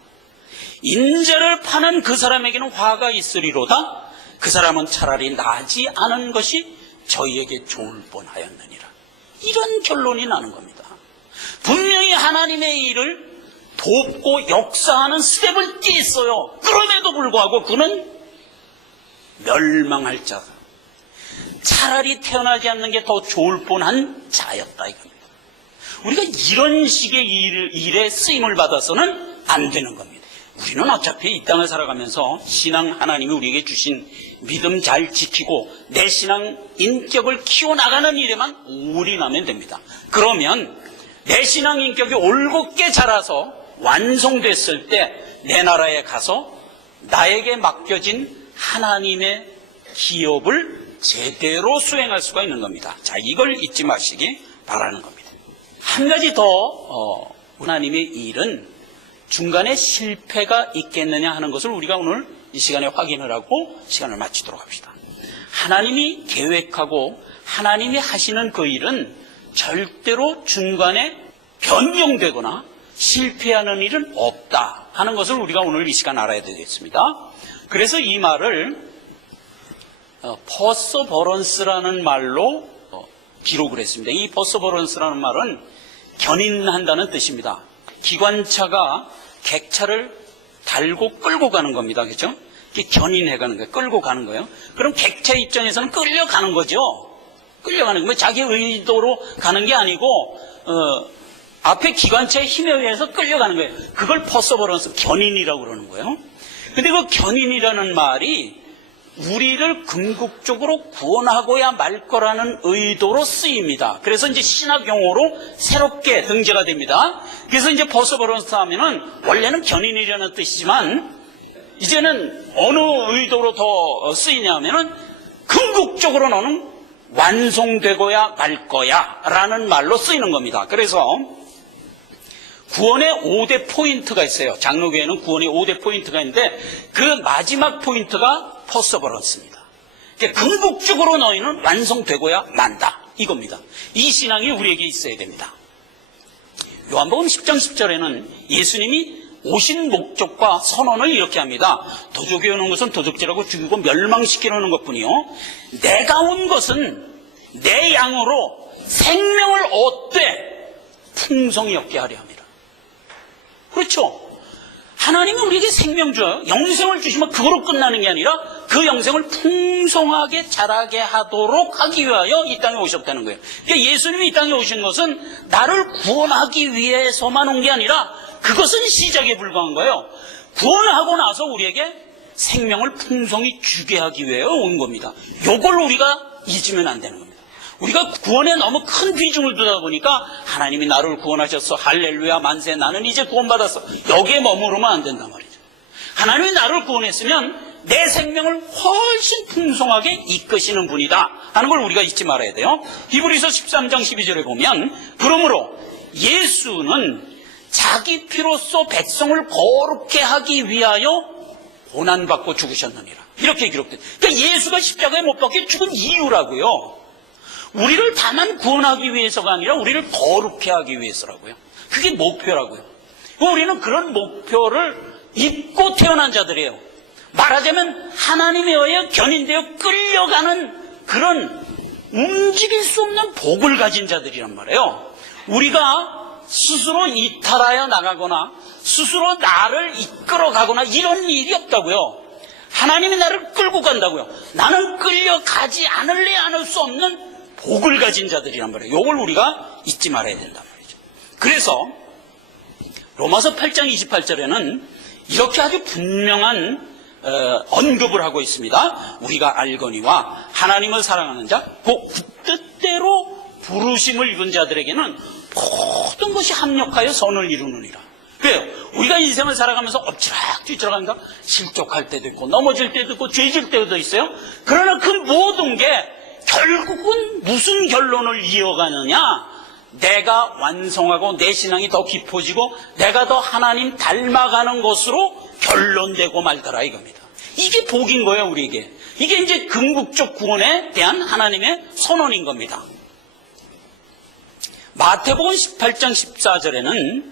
인자를 파는 그 사람에게는 화가 있으리로다. 그 사람은 차라리 나지 않은 것이 저희에게 좋을 뻔하였느니라. 이런 결론이 나는 겁니다. 분명히 하나님의 일을 돕고 역사하는 스텝을 띄었어요. 그럼에도 불구하고 그는 멸망할 자다. 차라리 태어나지 않는 게 더 좋을 뻔한 자였다 이겁니다. 우리가 이런 식의 일에 쓰임을 받아서는 안 되는 겁니다. 우리는 어차피 이 땅을 살아가면서 신앙 하나님이 우리에게 주신 믿음 잘 지키고 내 신앙 인격을 키워나가는 일에만 올인하면 됩니다. 그러면 내 신앙 인격이 올곧게 자라서 완성됐을 때 내 나라에 가서 나에게 맡겨진 하나님의 기업을 제대로 수행할 수가 있는 겁니다. 자, 이걸 잊지 마시기 바라는 겁니다. 한 가지 더 하나님의 일은 중간에 실패가 있겠느냐 하는 것을 우리가 오늘 이 시간에 확인을 하고 시간을 마치도록 합시다. 하나님이 계획하고 하나님이 하시는 그 일은 절대로 중간에 변경되거나 실패하는 일은 없다 하는 것을 우리가 오늘 이 시간 알아야 되겠습니다. 그래서 이 말을 퍼서버런스라는 말로 기록을 했습니다. 이 퍼서버런스라는 말은 견인한다는 뜻입니다. 기관차가 객차를 달고 끌고 가는 겁니다. 그렇죠? 견인해 가는 거예요. 끌고 가는 거예요. 그럼 객차 입장에서는 끌려가는 거죠. 끌려가는 거예요. 자기 의도로 가는 게 아니고 앞에 기관차의 힘에 의해서 끌려가는 거예요. 그걸 퍼서버런스, 견인이라고 그러는 거예요. 근데 그 견인이라는 말이 우리를 궁극적으로 구원하고야 말 거라는 의도로 쓰입니다. 그래서 이제 신학 용어로 새롭게 등재가 됩니다. 그래서 이제 퍼서버런스 하면은 원래는 견인이라는 뜻이지만 이제는 어느 의도로 더 쓰이냐면은 궁극적으로 너는 완성되고야 말 거야 라는 말로 쓰이는 겁니다. 그래서 구원의 5대 포인트가 있어요. 장로교회는 구원의 5대 포인트가 있는데 그 마지막 포인트가 퍼서버런스입니다. 그러니까 궁극적으로 너희는 완성되고야 만다 이겁니다. 이 신앙이 우리에게 있어야 됩니다. 요한복음 10장 10절에는 예수님이 오신 목적과 선언을 이렇게 합니다. 도적이 오는 것은 도적질하고 죽이고 멸망시키려는 것뿐이요 내가 온 것은 내 양으로 생명을 얻되 풍성히 얻게 하려 합니다. 그렇죠? 하나님은 우리에게 생명 줘요. 영생을 주시면 그거로 끝나는 게 아니라 그 영생을 풍성하게 자라게 하도록 하기 위하여 이 땅에 오셨다는 거예요. 그러니까 예수님이 이 땅에 오신 것은 나를 구원하기 위해서만 온 게 아니라 그것은 시작에 불과한 거예요. 구원을 하고 나서 우리에게 생명을 풍성히 주게 하기 위해 온 겁니다. 요걸 우리가 잊으면 안 되는 겁니다. 우리가 구원에 너무 큰 비중을 두다 보니까 하나님이 나를 구원하셨어, 할렐루야 만세, 나는 이제 구원받았어, 여기에 머무르면 안 된단 말이죠. 하나님이 나를 구원했으면 내 생명을 훨씬 풍성하게 이끄시는 분이다 하는 걸 우리가 잊지 말아야 돼요. 히브리서 13장 12절에 보면 그러므로 예수는 자기 피로써 백성을 거룩게 하기 위하여 고난받고 죽으셨느니라, 이렇게 기록된. 그러니까 예수가 십자가에 못 박혀 죽은 이유라고요. 우리를 다만 구원하기 위해서가 아니라 우리를 거룩해 하기 위해서라고요. 그게 목표라고요. 우리는 그런 목표를 잊고 태어난 자들이에요. 말하자면 하나님에 의해 견인되어 끌려가는 그런 움직일 수 없는 복을 가진 자들이란 말이에요. 우리가 스스로 이탈하여 나가거나 스스로 나를 이끌어가거나 이런 일이 없다고요. 하나님이 나를 끌고 간다고요. 나는 끌려가지 않을래 않을 수 없는 복을 가진 자들이란 말이에요. 이걸 우리가 잊지 말아야 된단 말이죠. 그래서 로마서 8장 28절에는 이렇게 아주 분명한 언급을 하고 있습니다. 우리가 알거니와 하나님을 사랑하는 자, 그 뜻대로 부르심을 입은 자들에게는 모든 것이 합력하여 선을 이루느니라. 왜요? 우리가 인생을 살아가면서 엎치락뒤치락 하니까 실족할 때도 있고 넘어질 때도 있고 죄질 때도 있어요. 그러나 그 모든 게 결국은 무슨 결론을 이어가느냐? 내가 완성하고 내 신앙이 더 깊어지고 내가 더 하나님 닮아가는 것으로 결론되고 말더라 이겁니다. 이게 복인 거예요, 우리에게. 이게 이제 궁극적 구원에 대한 하나님의 선언인 겁니다. 마태복음 18장 14절에는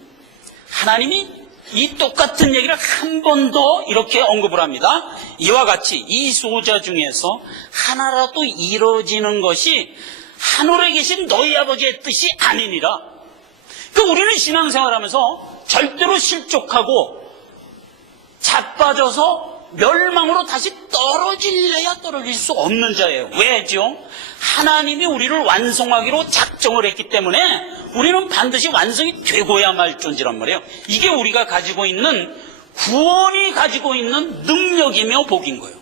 하나님이 이 똑같은 얘기를 한 번 더 이렇게 언급을 합니다. 이와 같이 이 소자 중에서 하나라도 이루어지는 것이 하늘에 계신 너희 아버지의 뜻이 아니니라. 우리는 신앙생활하면서 절대로 실족하고 자빠져서 멸망으로 다시 떨어질래야 떨어질 수 없는 자예요. 왜죠? 하나님이 우리를 완성하기로 작정을 했기 때문에 우리는 반드시 완성이 되고야 말 존재란 말이에요. 이게 우리가 가지고 있는, 구원이 가지고 있는 능력이며 복인 거예요.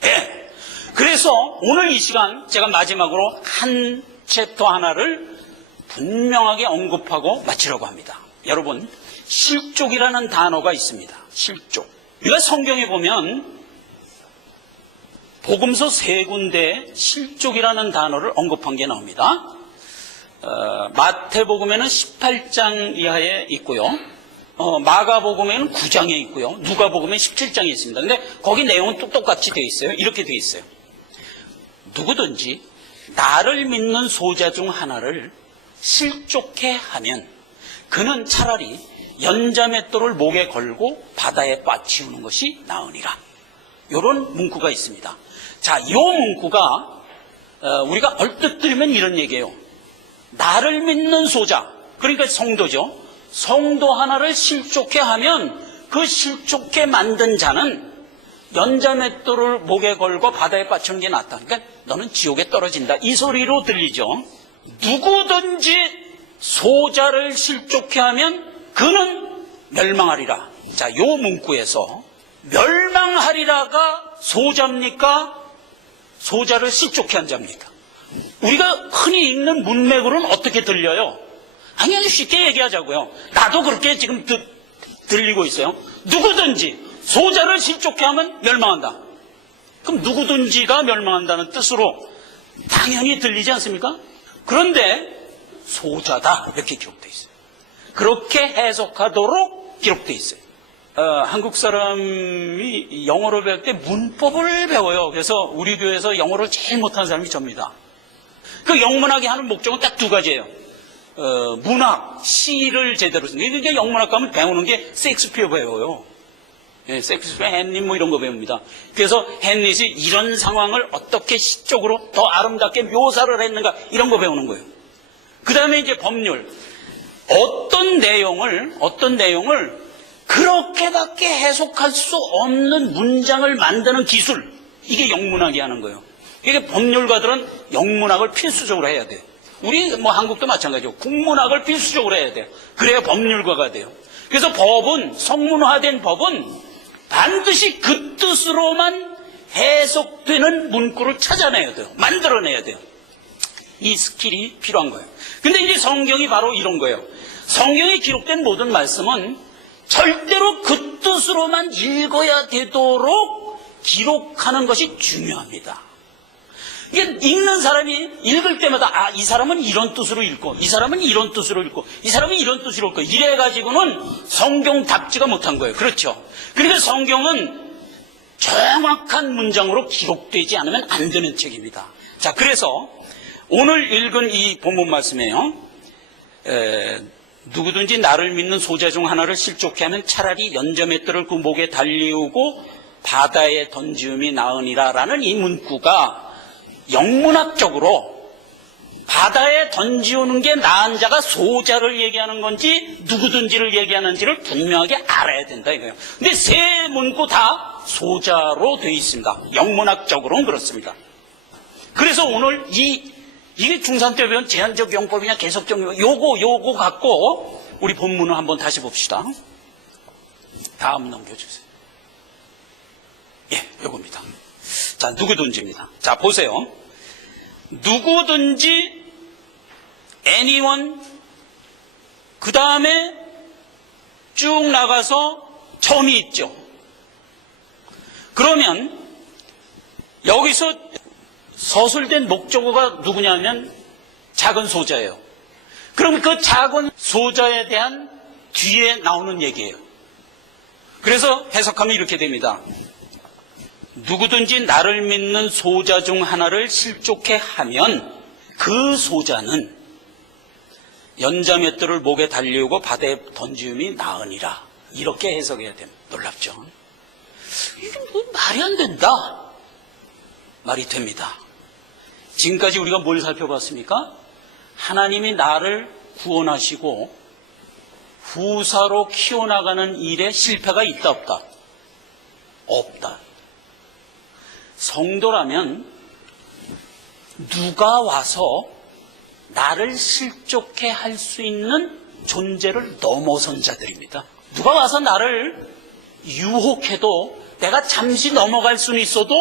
네. 그래서 오늘 이 시간 제가 마지막으로 한 챕터 하나를 분명하게 언급하고 마치려고 합니다. 여러분, 실족이라는 단어가 있습니다. 실족. 우리가 성경에 보면 복음서 3군데 실족이라는 단어를 언급한 게 나옵니다. 마태복음에는 18장 이하에 있고요. 마가복음에는 9장에 있고요. 누가복음에는 17장에 있습니다. 근데 거기 내용은 똑같이 되어 있어요. 이렇게 되어 있어요. 누구든지 나를 믿는 소자 중 하나를 실족해 하면 그는 차라리 연자맷돌을 목에 걸고 바다에 빠치우는 것이 나으니라. 이런 문구가 있습니다. 자, 이 문구가 우리가 얼뜻 들으면 이런 얘기예요. 나를 믿는 소자, 그러니까 성도죠. 성도 하나를 실족해 하면 그 실족해 만든 자는 연자맷돌을 목에 걸고 바다에 빠치는 게 낫다. 그러니까 너는 지옥에 떨어진다. 이 소리로 들리죠. 누구든지 소자를 실족해 하면 그는 멸망하리라. 자, 요 문구에서 멸망하리라가 소자입니까? 소자를 실족해 한 자입니까? 우리가 흔히 읽는 문맥으로는 어떻게 들려요? 아니, 쉽게 얘기하자고요. 나도 그렇게 지금 들리고 있어요. 누구든지 소자를 실족해 하면 멸망한다. 그럼 누구든지가 멸망한다는 뜻으로 당연히 들리지 않습니까? 그런데 소자다 이렇게 기록되어 있어요. 그렇게 해석하도록 기록되어 있어요. 한국 사람이 영어를 배울 때 문법을 배워요. 그래서 우리 교회에서 영어를 제일 못하는 사람이 접니다. 그 영문학이 하는 목적은 딱 두 가지예요. 문학, 시를 제대로 쓰는 게. 그러니까 영문학 가면 배우는 게 셰익스피어 배워요. 예, 셰익스피어, 햄릿 뭐 이런 거 배웁니다. 그래서 햄릿이 이런 상황을 어떻게 시적으로 더 아름답게 묘사를 했는가 이런 거 배우는 거예요. 그 다음에 이제 법률. 어떤 내용을 그렇게밖에 해석할 수 없는 문장을 만드는 기술. 이게 영문학이 하는 거예요. 이게 법률가들은 영문학을 필수적으로 해야 돼요. 우리 뭐 한국도 마찬가지고 국문학을 필수적으로 해야 돼요. 그래야 법률가가 돼요. 그래서 법은, 성문화된 법은 반드시 그 뜻으로만 해석되는 문구를 찾아내야 돼요. 만들어내야 돼요. 이 스킬이 필요한 거예요. 근데 이제 성경이 바로 이런 거예요. 성경에 기록된 모든 말씀은 절대로 그 뜻으로만 읽어야 되도록 기록하는 것이 중요합니다. 이게 읽는 사람이 읽을 때마다 이 사람은 이런 뜻으로 읽고 이 사람은 이런 뜻으로 읽고 이 사람은 이런 뜻으로 읽고 이래가지고는 성경답지가 못한 거예요. 그렇죠? 그러니까 성경은 정확한 문장으로 기록되지 않으면 안 되는 책입니다. 자, 그래서 오늘 읽은 이 본문 말씀이에요. 누구든지 나를 믿는 소자 중 하나를 실족해 하면 차라리 연자맷돌을 그 목에 달리우고 바다에 던지움이 나으니라 라는 이 문구가 영문학적으로 바다에 던지우는 게 나은 자가 소자를 얘기하는 건지 누구든지를 얘기하는지를 분명하게 알아야 된다 이거예요. 근데 세 문구 다 소자로 되어 있습니다. 영문학적으로는 그렇습니다. 그래서 오늘 이게 중3 때 배운 제한적 용법이냐 계속적 용법 요거 갖고 우리 본문을 한번 다시 봅시다. 다음 넘겨주세요. 예, 요겁니다. 자, 누구든지입니다. 자, 보세요. 누구든지 anyone 그 다음에 쭉 나가서 점이 있죠. 그러면 여기서 서술된 목적어가 누구냐면 작은 소자예요. 그럼 그 작은 소자에 대한 뒤에 나오는 얘기예요. 그래서 해석하면 이렇게 됩니다. 누구든지 나를 믿는 소자 중 하나를 실족해 하면 그 소자는 연자맷돌을 목에 달리우고 바다에 던지움이 나으니라. 이렇게 해석해야 됩니다. 놀랍죠? 이게 뭐 말이 안 된다. 말이 됩니다. 지금까지 우리가 뭘 살펴봤습니까? 하나님이 나를 구원하시고 후사로 키워나가는 일에 실패가 있다 없다? 없다. 성도라면 누가 와서 나를 실족해 할 수 있는 존재를 넘어선 자들입니다. 누가 와서 나를 유혹해도 내가 잠시 넘어갈 수는 있어도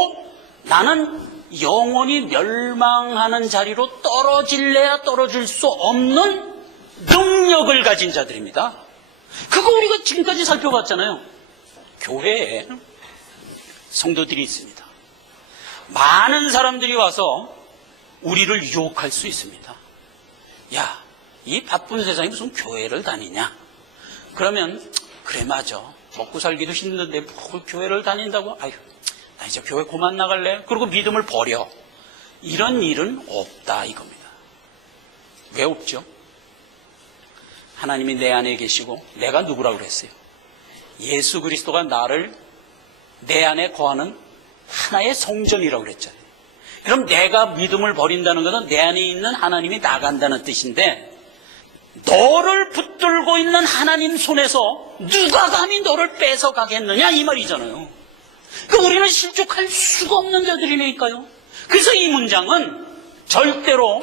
나는 영원히 멸망하는 자리로 떨어질래야 떨어질 수 없는 능력을 가진 자들입니다. 그거 우리가 지금까지 살펴봤잖아요. 교회에 성도들이 있습니다. 많은 사람들이 와서 우리를 유혹할 수 있습니다. 야, 이 바쁜 세상에 무슨 교회를 다니냐? 그러면 그래 맞아. 먹고 살기도 힘든데 뭘 교회를 다닌다고? 아유, 나 이제 교회 그만 나갈래? 그리고 믿음을 버려. 이런 일은 없다 이겁니다. 왜 없죠? 하나님이 내 안에 계시고 내가 누구라고 그랬어요? 예수 그리스도가 나를 내 안에 거하는 하나의 성전이라고 그랬잖아요. 그럼 내가 믿음을 버린다는 것은 내 안에 있는 하나님이 나간다는 뜻인데 너를 붙들고 있는 하나님 손에서 누가 감히 너를 뺏어가겠느냐 이 말이잖아요. 그러니까 우리는 실족할 수가 없는 자들이니까요. 그래서 이 문장은 절대로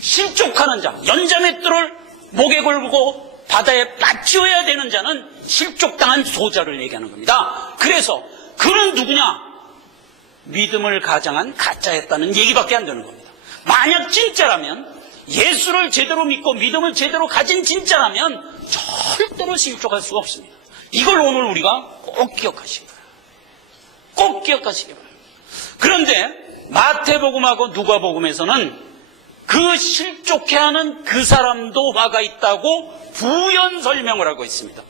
실족하는 자, 연자맷돌을 목에 걸고 바다에 빠지어야 되는 자는 실족당한 소자를 얘기하는 겁니다. 그래서 그는 누구냐? 믿음을 가장한 가짜였다는 얘기밖에 안 되는 겁니다. 만약 진짜라면 예수를 제대로 믿고 믿음을 제대로 가진 진짜라면 절대로 실족할 수가 없습니다. 이걸 오늘 우리가 꼭 기억하시기 바랍니다. 꼭 기억하시기 바랍니다. 그런데 마태복음하고 누가복음에서는 그 실족해하는 그 사람도 화가 있다고 부연 설명을 하고 있습니다.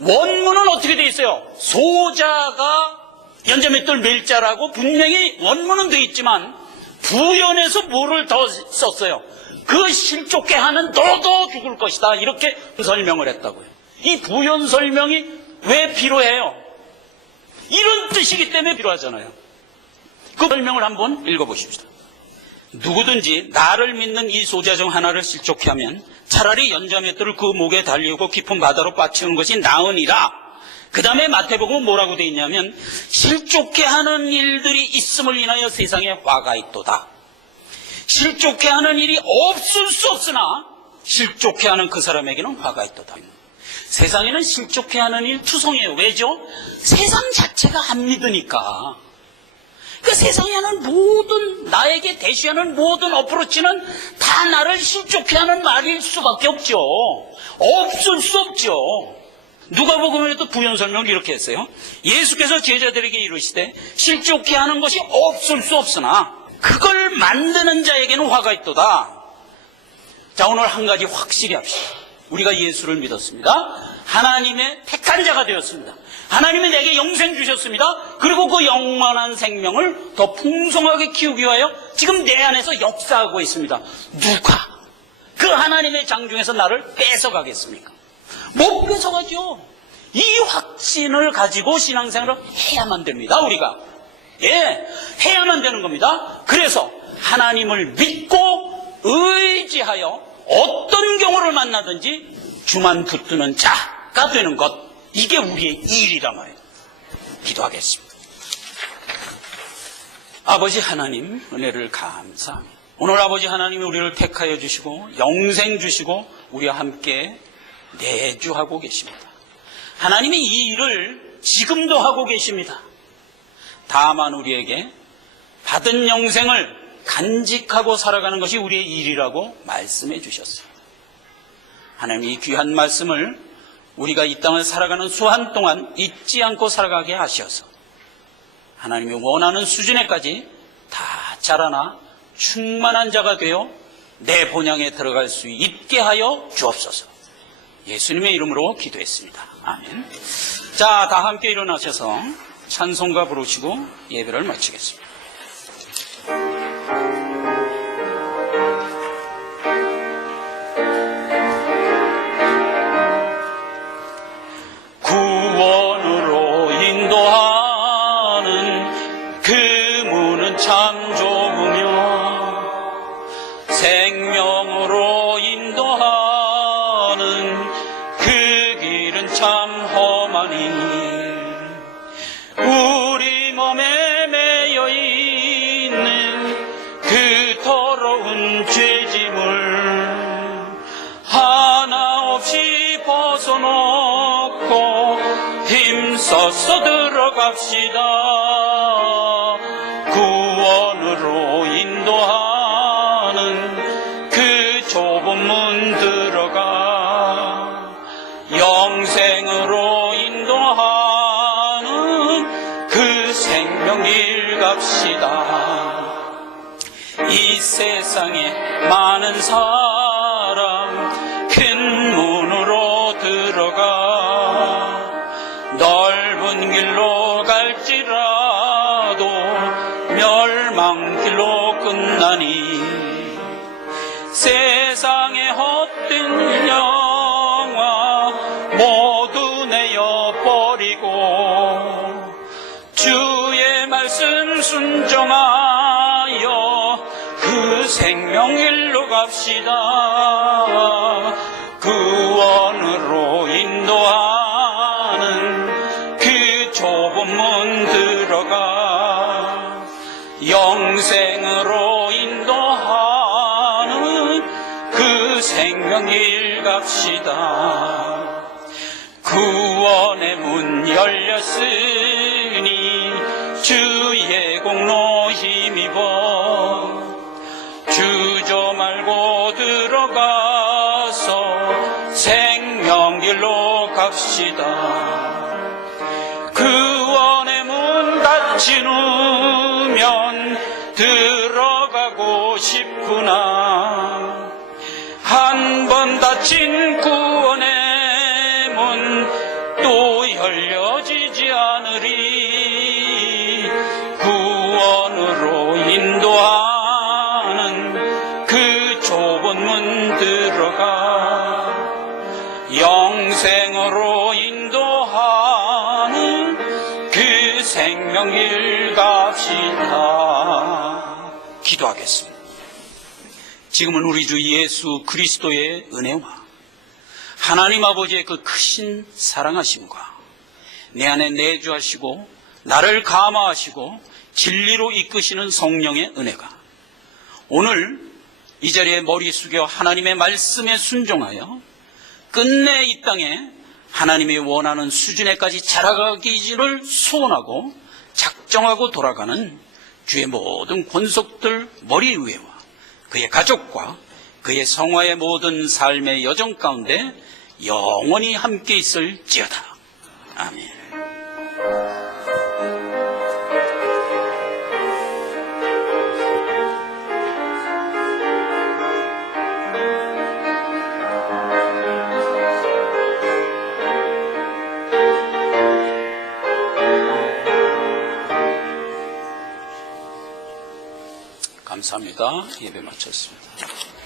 원문은 어떻게 되어 있어요? 소자가 연자맷돌 멜자라고 분명히 원문은 되어 있지만 부연해서 뭐를 더 썼어요? 그 실족해하는 너도 죽을 것이다 이렇게 설명을 했다고요. 이 부연 설명이 왜 필요해요? 이런 뜻이기 때문에 필요하잖아요. 그 설명을 한번 읽어보십시다. 누구든지 나를 믿는 이 소자 중 하나를 실족해 하면 차라리 연자맷돌을 그 목에 달리우고 깊은 바다로 빠치우는 것이 나으니라. 그 다음에 마태복음은 뭐라고 되어 있냐면 실족해 하는 일들이 있음을 인하여 세상에 화가 있도다. 실족해 하는 일이 없을 수 없으나 실족해 하는 그 사람에게는 화가 있도다. 세상에는 실족해하는 일 투성이에요. 왜죠? 세상 자체가 안 믿으니까. 그 세상에 하는 모든, 나에게 대시하는 모든 어프로치는 다 나를 실족해하는 말일 수밖에 없죠. 없을 수 없죠. 누가복음에도 부연 설명을 이렇게 했어요. 예수께서 제자들에게 이르시되 실족해하는 것이 없을 수 없으나 그걸 만드는 자에게는 화가 있도다. 자, 오늘 한 가지 확실히 합시다. 우리가 예수를 믿었습니다. 하나님의 택한 자가 되었습니다. 하나님이 내게 영생 주셨습니다. 그리고 그 영원한 생명을 더 풍성하게 키우기 위하여 지금 내 안에서 역사하고 있습니다. 누가 그 하나님의 장중에서 나를 뺏어가겠습니까? 못 뺏어가죠. 이 확신을 가지고 신앙생활을 해야만 됩니다. 우리가 해야만 되는 겁니다. 그래서 하나님을 믿고 의지하여 어떤 경우를 만나든지 주만 붙드는 자가 되는 것, 이게 우리의 일이란 말이에요. 기도하겠습니다. 아버지 하나님, 은혜를 감사합니다. 오늘 아버지 하나님이 우리를 택하여 주시고 영생 주시고 우리와 함께 내주하고 계십니다. 하나님이 이 일을 지금도 하고 계십니다. 다만 우리에게 받은 영생을 간직하고 살아가는 것이 우리의 일이라고 말씀해 주셨습니다. 하나님, 이 귀한 말씀을 우리가 이 땅을 살아가는 수한 동안 잊지 않고 살아가게 하셔서 하나님이 원하는 수준에까지 다 자라나 충만한 자가 되어 내 본향에 들어갈 수 있게 하여 주옵소서. 예수님의 이름으로 기도했습니다. 아멘. 자, 다 함께 일어나셔서 찬송가 부르시고 예배를 마치겠습니다. 구원으로 인도하는 그 문은 참 좁으며 생명으로 인도하는 그 길은 참 험하니 우리 몸에 매여 있는 그 더러운 죄짐을 하나 없이 벗어놓고 힘써서 들어갑시다. 구원으로 인도하는 그 좁은 문 들어가 영생으로 인도하는 그 생명길 갑시다. 이 세상에 많은 사람 큰 문으로 들어가 넓은 길로 갈지라도 멸망길로 끝나니 세상의 헛된 영화 모두 내어버리고 주의 말씀 순종하여 그 생명길로 갑시다. 구원으로 인도하는 그 좁은 문 들어가 영생으로 인도하는 그 생명길 갑시다. 구원의 문 열렸으니 주의 공로 힘입어 주저 말고 들어가서 생명길로 갑시다. 구원의 문 닫히면 들어가고 싶구나. 한 번 닫힌 구원의 문 또 열려지지 않으리. 구원으로 인도하는 그 좁은 문 들어가 영생으로 인도하는 그 생명길 갑시다. 기도하겠습니다. 지금은 우리 주 예수 그리스도의 은혜와 하나님 아버지의 그 크신 사랑하심과 내 안에 내주하시고 나를 감화하시고 진리로 이끄시는 성령의 은혜가 오늘 이 자리에 머리 숙여 하나님의 말씀에 순종하여 끝내 이 땅에 하나님이 원하는 수준에까지 자라가기를 소원하고 작정하고 돌아가는 주의 모든 권속들 머리 위에와 그의 가족과 그의 성화의 모든 삶의 여정 가운데 영원히 함께 있을지어다. 아멘. 감사합니다. 예배 마쳤습니다.